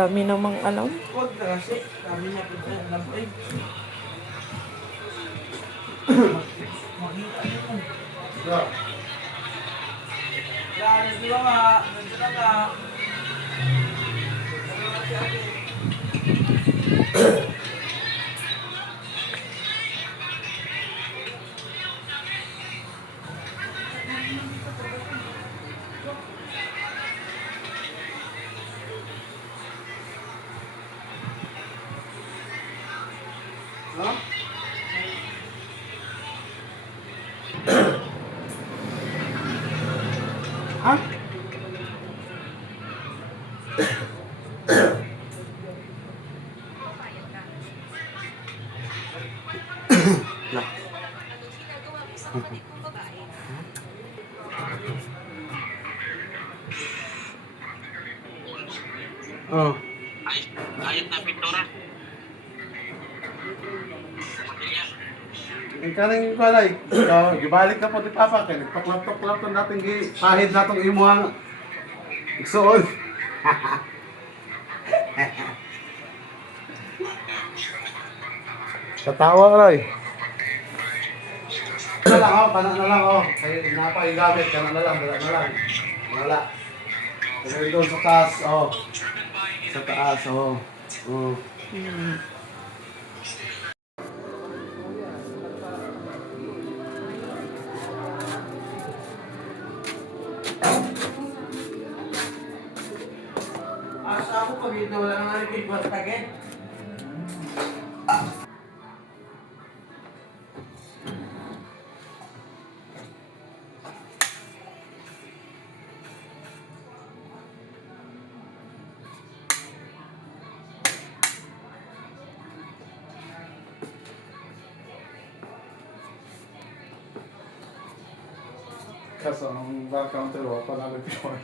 Dami namang alam. Huwag na kasi. Dami na po tayo. Alam ko eh. Makita nyo mo. Yan, nandito nga. Nandito na nga. Ha? Ha? Lah. Oh. Ayat na pintura. Kanang balay. Gibalik na po di papa kay nagpaklap-klap to natin gi pahid natong imuhang igsuon. Katawa ray. Na lang oh, kana na lang oh. Kay napaigamit kana na lang, wala na lang. Wala. Kaya doon sa taas oh. Sa taas oh. Oh. Asa ako pag ito wala nga nag-ibot agad. Kaso ang bar counter wala na nagpiwan.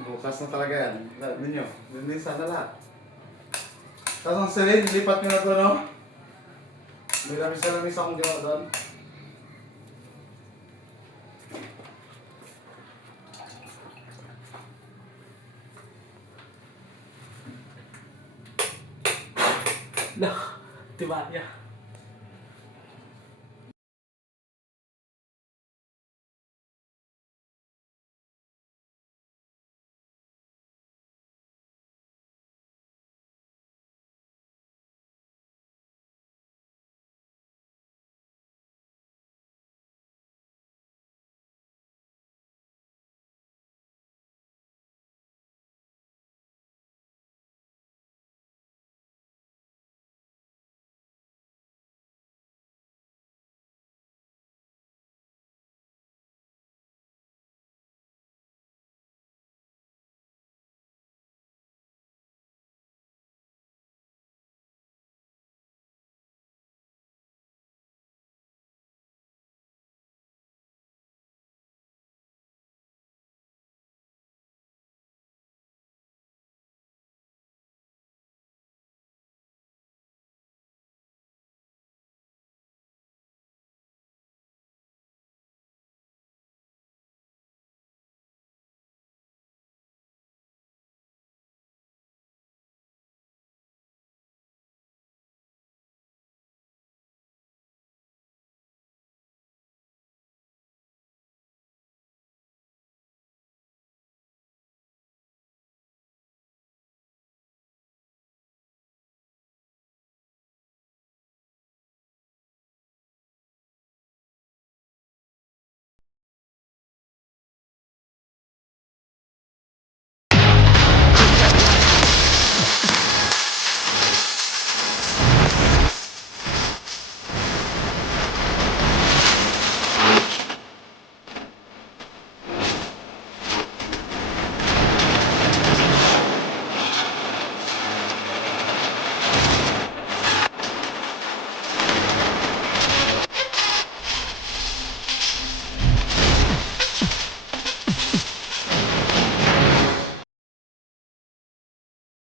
Bukas na talaga yan. Ninyo, linisan na lahat. Tapos ang silin, lipat nyo na to, no? May lamis akong ginawa doon. Lah, diba? Yeah.